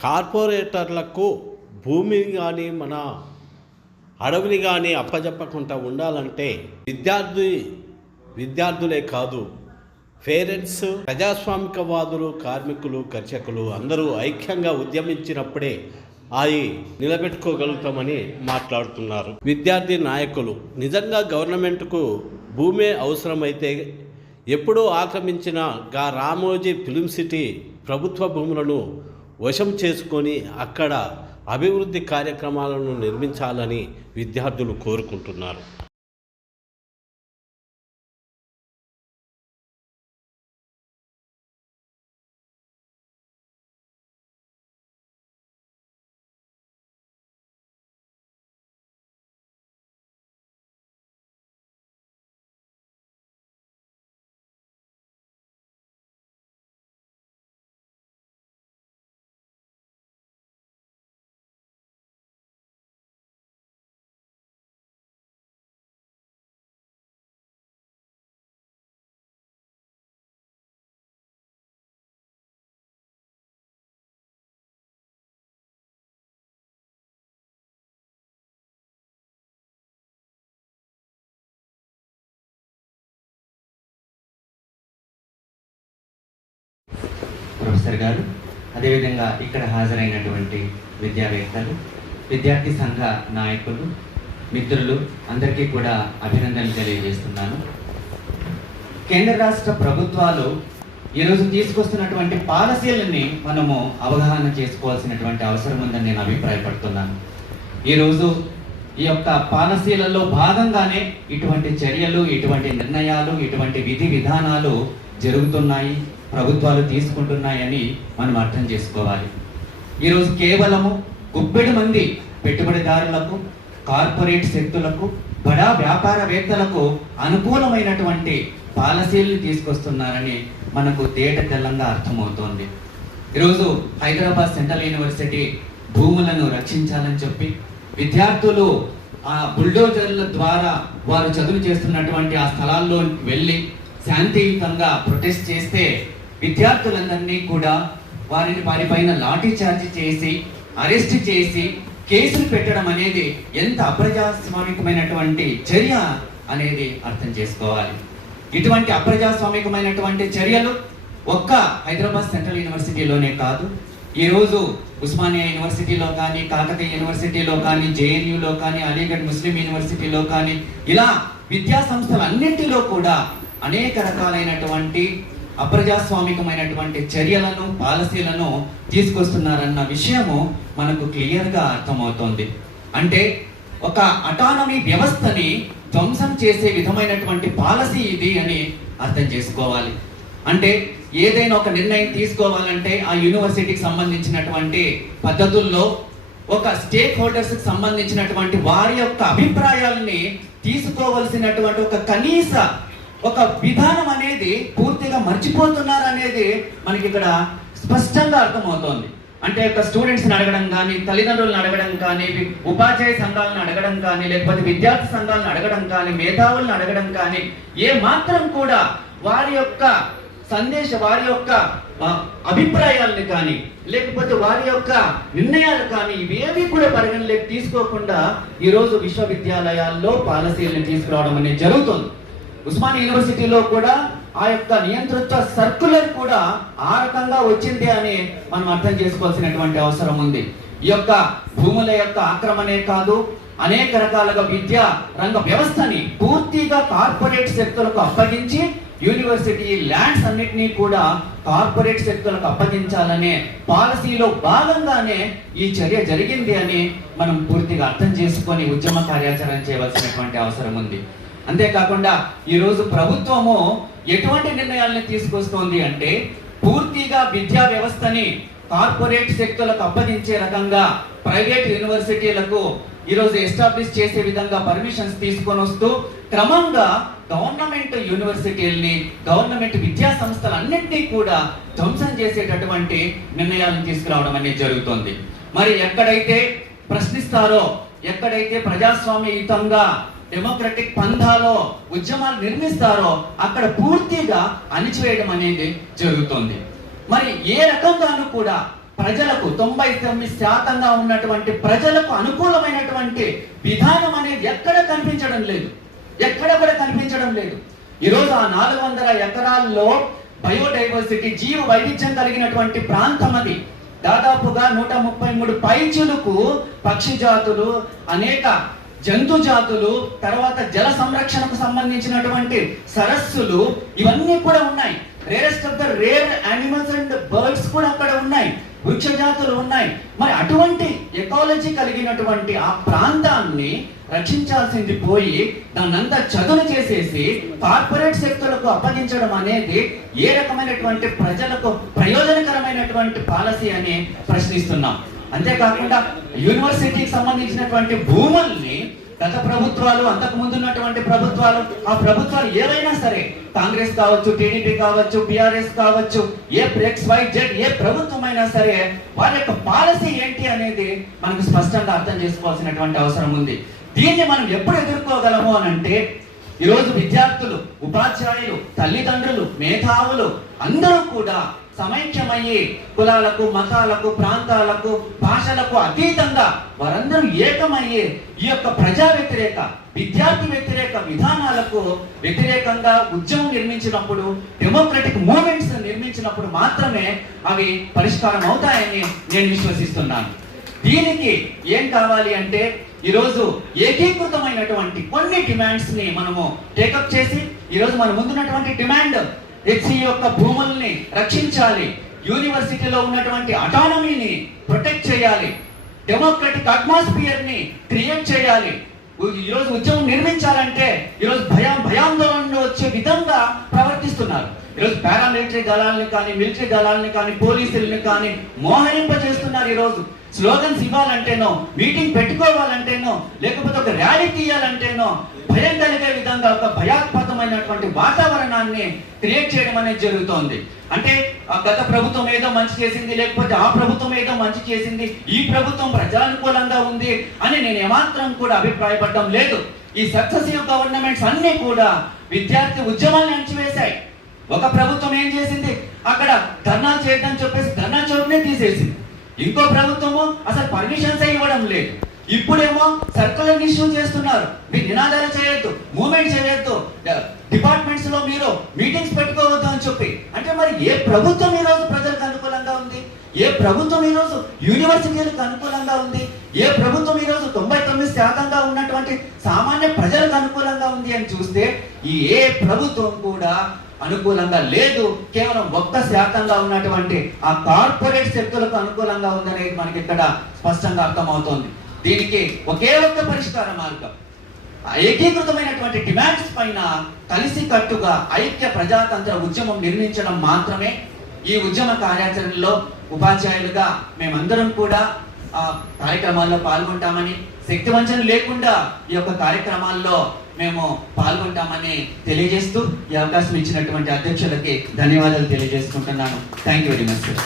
కార్పొరేటర్లకు భూమిని కానీ మన అడవిని కానీ అప్పజెప్పకుండా ఉండాలంటే విద్యార్థులే కాదు, పేరెంట్స్, ప్రజాస్వామికవాదులు, కార్మికులు, కర్షకులు అందరూ ఐక్యంగా ఉద్యమించినప్పుడే అవి నిలబెట్టుకోగలుగుతామని మాట్లాడుతున్నారు. విద్యార్థి నాయకులు నిజంగా గవర్నమెంట్కు భూమే అవసరమైతే ఎప్పుడూ ఆక్రమించిన రామోజీ ఫిలిం సిటీ ప్రభుత్వ భూములను వశం చేసుకొని అక్కడ అభివృద్ధి కార్యక్రమాలను నిర్మించాలని విద్యార్థులు కోరుకుంటున్నారు. ప్రొఫెసర్ గారు, అదేవిధంగా ఇక్కడ హాజరైనటువంటి విద్యావేత్తలు, విద్యార్థి సంఘ నాయకులు, మిత్రులు అందరికీ కూడా అభినందనలు తెలియజేస్తున్నాను. కేంద్ర రాష్ట్ర ప్రభుత్వాలు ఈరోజు తీసుకొస్తున్నటువంటి పాలసీలని మనము అవగాహన చేసుకోవాల్సినటువంటి అవసరం ఉందని నేను అభిప్రాయపడుతున్నాను. ఈరోజు ఈ యొక్క పాలసీలలో భాగంగానే ఇటువంటి చర్యలు, ఇటువంటి నిర్ణయాలు, ఇటువంటి విధి విధానాలు జరుగుతున్నాయి, ప్రభుత్వాలు తీసుకుంటున్నాయని మనం అర్థం చేసుకోవాలి. ఈరోజు కేవలము గుప్పెడు మంది పెట్టుబడిదారులకు, కార్పొరేట్ శక్తులకు, బడా వ్యాపారవేత్తలకు అనుకూలమైనటువంటి పాలసీలను తీసుకొస్తున్నారని మనకు తేట తెల్లంగా అర్థమవుతోంది. ఈరోజు హైదరాబాద్ సెంట్రల్ యూనివర్సిటీ భూములను రక్షించాలని చెప్పి విద్యార్థులు ఆ బుల్డోజర్ల ద్వారా వారు చదువు చేస్తున్నటువంటి ఆ స్థలాల్లో వెళ్ళి శాంతియుతంగా ప్రొటెస్ట్ చేస్తే విద్యార్థులందరినీ కూడా వారిపైన లాఠీ చార్జ్ చేసి అరెస్ట్ చేసి కేసులు పెట్టడం అనేది ఎంత అప్రజాస్వామికమైనటువంటి చర్య అనేది అర్థం చేసుకోవాలి. ఇటువంటి అప్రజాస్వామికమైనటువంటి చర్యలు ఒక్క హైదరాబాద్ సెంట్రల్ యూనివర్సిటీలోనే కాదు, ఈరోజు ఉస్మానియా యూనివర్సిటీలో కానీ, కాకతీయ యూనివర్సిటీలో కానీ, జేఎన్యూలో కానీ, అలీగఢ్ ముస్లిం యూనివర్సిటీలో కానీ, ఇలా విద్యా సంస్థలన్నింటిలో కూడా అనేక రకాలైనటువంటి అప్రజాస్వామికమైనటువంటి చర్యలను, పాలసీలను తీసుకొస్తున్నారన్న విషయము మనకు క్లియర్గా అర్థమవుతోంది. అంటే ఒక అటానమీ వ్యవస్థని ధ్వంసం చేసే విధమైనటువంటి పాలసీ ఇది అని అర్థం చేసుకోవాలి. అంటే ఏదైనా ఒక నిర్ణయం తీసుకోవాలంటే ఆ యూనివర్సిటీకి సంబంధించినటువంటి పద్ధతుల్లో ఒక స్టేక్ హోల్డర్స్కి సంబంధించినటువంటి వారి యొక్క అభిప్రాయాలని తీసుకోవలసినటువంటి ఒక కనీస ఒక విధానం అనేది పూర్తిగా మర్చిపోతున్నారు అనేది మనకి ఇక్కడ స్పష్టంగా అర్థమవుతోంది. అంటే ఒక స్టూడెంట్స్ని అడగడం కానీ, తల్లిదండ్రులను అడగడం కానీ, ఉపాధ్యాయ సంఘాలను అడగడం కానీ, లేకపోతే విద్యార్థి సంఘాలను అడగడం కానీ, మేధావులను అడగడం కానీ, ఏ మాత్రం కూడా వారి యొక్క వారి యొక్క అభిప్రాయాలను కానీ, లేకపోతే వారి యొక్క నిర్ణయాలు కానీ ఇవేవి కూడా పరిగణలోకి తీసుకోకుండా ఈరోజు విశ్వవిద్యాలయాల్లో పాలసీలను తీసుకురావడం అనేది జరుగుతుంది. ఉస్మానియా యూనివర్సిటీలో కూడా ఆ యొక్క నియంతృత్వ సర్కులర్ కూడా ఆ రకంగా వచ్చింది అని మనం అర్థం చేసుకోవాల్సినటువంటి అవసరం ఉంది. ఈ యొక్క భూముల యొక్క ఆక్రమణే కాదు, అనేక రకాలుగా విద్యా రంగ వ్యవస్థని పూర్తిగా కార్పొరేట్ శక్తులకు అప్పగించి యూనివర్సిటీ ల్యాండ్స్ అన్నిటినీ కూడా కార్పొరేట్ శక్తులకు అప్పగించాలనే పాలసీలో భాగంగానే ఈ చర్య జరిగింది అని మనం పూర్తిగా అర్థం చేసుకొని ఉద్యమ కార్యాచరణ చేయవలసినటువంటి అవసరం ఉంది. అంతేకాకుండా ఈరోజు ప్రభుత్వము ఎటువంటి నిర్ణయాలను తీసుకొస్తోంది అంటే పూర్తిగా విద్యా వ్యవస్థని కార్పొరేట్ శక్తులకు అప్పగించే రకంగా ప్రైవేట్ యూనివర్సిటీలకు ఈరోజు ఎస్టాబ్లిష్ చేసే విధంగా పర్మిషన్స్ తీసుకొని వస్తూ క్రమంగా గవర్నమెంట్ యూనివర్సిటీలని, గవర్నమెంట్ విద్యా సంస్థలన్నింటినీ కూడా ధ్వంసం చేసేటటువంటి నిర్ణయాలను తీసుకురావడం అనేది జరుగుతుంది. మరి ఎక్కడైతే ప్రశ్నిస్తారో, ఎక్కడైతే ప్రజాస్వామ్యయుతంగా డెమోక్రటిక్ పంథాలో ఉద్యమాలు నిర్మిస్తారో అక్కడ పూర్తిగా అణిచివేయడం అనేది జరుగుతుంది. మరి ఏ రకంగానూ కూడా ప్రజలకు 99% ఉన్నటువంటి ప్రజలకు అనుకూలమైనటువంటి విధానం అనేది ఎక్కడ కనిపించడం లేదు, ఎక్కడ కూడా కనిపించడం లేదు. ఈరోజు ఆ 400 ఎకరాల్లో బయోడైవర్సిటీ జీవ వైవిధ్యం కలిగినటువంటి ప్రాంతం అది. దాదాపుగా 133 పైచులకు పక్షి జాతులు, అనేక జంతు జాతులు, తర్వాత జల సంరక్షణకు సంబంధించినటువంటి సరస్సులు ఇవన్నీ కూడా ఉన్నాయి. Rarest of the rare animals and birds కూడా అక్కడ ఉన్నాయి, వృక్ష జాతులు ఉన్నాయి. మరి అటువంటి ఎకాలజీ కలిగినటువంటి ఆ ప్రాంతాన్ని రక్షించాల్సింది పోయి దాన్నంతా చదును చేసేసి కార్పొరేట్ శక్తులకు అప్పగించడం అనేది ఏ రకమైనటువంటి ప్రజలకు ప్రయోజనకరమైనటువంటి పాలసీ అని ప్రశ్నిస్తున్నాం. అంతేకాకుండా యూనివర్సిటీకి సంబంధించినటువంటి భూముల్ని గత ప్రభుత్వాలు, అంతకు ముందు ఉన్నటువంటి ప్రభుత్వాలు, ఆ ప్రభుత్వాలు ఏవైనా సరే, కాంగ్రెస్ కావచ్చు, టీడీపీ కావచ్చు, బీఆర్ఎస్ కావచ్చు, XYZ ఏ ప్రభుత్వం అయినా సరే, వారి యొక్క పాలసీ ఏంటి అనేది మనకు స్పష్టంగా అర్థం చేసుకోవాల్సినటువంటి అవసరం ఉంది. దీన్ని మనం ఎప్పుడు ఎదుర్కోగలము అని అంటే, ఈరోజు విద్యార్థులు, ఉపాధ్యాయులు, తల్లిదండ్రులు, మేధావులు అందరూ కూడా సమైక్యమయ్యి కులాలకు, మతాలకు, ప్రాంతాలకు, భాషలకు అతీతంగా వారందరూ ఏకమయ్యి ఈ యొక్క ప్రజా వ్యతిరేక, విద్యార్థి వ్యతిరేక విధానాలకు వ్యతిరేకంగా ఉద్యమం నిర్మించినప్పుడు, డెమోక్రటిక్ మూవ్మెంట్స్ నిర్మించినప్పుడు మాత్రమే అవి పరిష్కారం అవుతాయని నేను విశ్వసిస్తున్నాను. దీనికి ఏం కావాలి అంటే, ఈరోజు ఏకీకృతమైనటువంటి కొన్ని డిమాండ్స్ ని మనము టేకప్ చేసి, ఈరోజు మన ముందున్నటువంటి డిమాండ్ హెచ్సి యొక్క భూముల్ని రక్షించాలి, యూనివర్సిటీలో ఉన్నటువంటి అటానమీని ప్రొటెక్ట్ చేయాలి, డెమోక్రటిక్ అట్మాస్ఫియర్ ని క్రియేట్ చేయాలి. ఈరోజు ఉద్యమం నిర్మించాలంటే ఈరోజు భయాందోళనలు వచ్చే విధంగా ప్రవర్తిస్తున్నారు. ఈరోజు పారామిలిటరీ దళాలని కానీ, మిలిటరీ దళాలని కానీ, పోలీసులని కానీ మోహరింపజేస్తున్నారు. ఈరోజు స్లోగన్స్ ఇవ్వాలంటేనో, మీటింగ్ పెట్టుకోవాలంటేనో, లేకపోతే ఒక ర్యాలీ తీయాలంటేనో భయం కలిగే విధంగా ఒక భయాత్మకమైనటువంటి వాతావరణాన్ని క్రియేట్ చేయడం అనేది జరుగుతోంది. అంటే గత ప్రభుత్వం ఏదో మంచి చేసింది, లేకపోతే ఆ ప్రభుత్వం ఏదో మంచి చేసింది, ఈ ప్రభుత్వం ప్రజానుకూలంగా ఉంది అని నేను ఏమాత్రం కూడా అభిప్రాయపడడం లేదు. ఈ సక్సెసివ్ గవర్నమెంట్స్ అన్ని కూడా విద్యార్థి ఉద్యమాన్ని అణచివేశాయి. ఒక ప్రభుత్వం ఏం చేసింది, అక్కడ ధర్నాలు చేయొద్దని చెప్పేసి ధర్నా చౌక్నే తీసేసింది. ఇంకో ప్రభుత్వము అసలు పర్మిషన్స్ ఇవ్వడం లేదు. ఇప్పుడేమో సర్కులర్ ఇష్యూ చేస్తున్నారు, మీరు నినాదాలు చేయొద్దు, మూవ్మెంట్ చేయొద్దు, డిపార్ట్మెంట్స్ లో మీరు మీటింగ్స్ పెట్టుకోవద్దు అని చెప్పి. అంటే మరి ఏ ప్రభుత్వం ఈ రోజు ప్రజలకు అనుకూలంగా ఉంది? ఏ ప్రభుత్వం ఈ రోజు యూనివర్సిటీలకు అనుకూలంగా ఉంది? ఏ ప్రభుత్వం ఈ రోజు 99% ఉన్నటువంటి సామాన్య ప్రజలకు అనుకూలంగా ఉంది అని చూస్తే ఈ ఏ ప్రభుత్వం కూడా అనుకూలంగా లేదు. కేవలం 1% ఉన్నటువంటి ఆ కార్పొరేట్ శక్తులకు అనుకూలంగా ఉందనేది మనకి ఇక్కడ స్పష్టంగా అర్థమవుతోంది. దీనికి ఒకే ఒక్క పరిష్కార మార్గం, ఏకీకృతమైనటువంటి డిమాండ్స్ పైన కలిసి కట్టుగా ఐక్య ప్రజాతంత్ర ఉద్యమం నిర్మించడం మాత్రమే. ఈ ఉద్యమ కార్యాచరణలో ఉపాధ్యాయులుగా మేమందరం కూడా కార్యక్రమాల్లో పాల్గొంటామని, శక్తి వంచన లేకుండా ఈ యొక్క కార్యక్రమాల్లో మేము పాల్గొంటామని తెలియజేస్తూ ఈ అవకాశం ఇచ్చినటువంటి అధ్యక్షులకి ధన్యవాదాలు తెలియజేసుకుంటున్నాను. Thank you very much sir.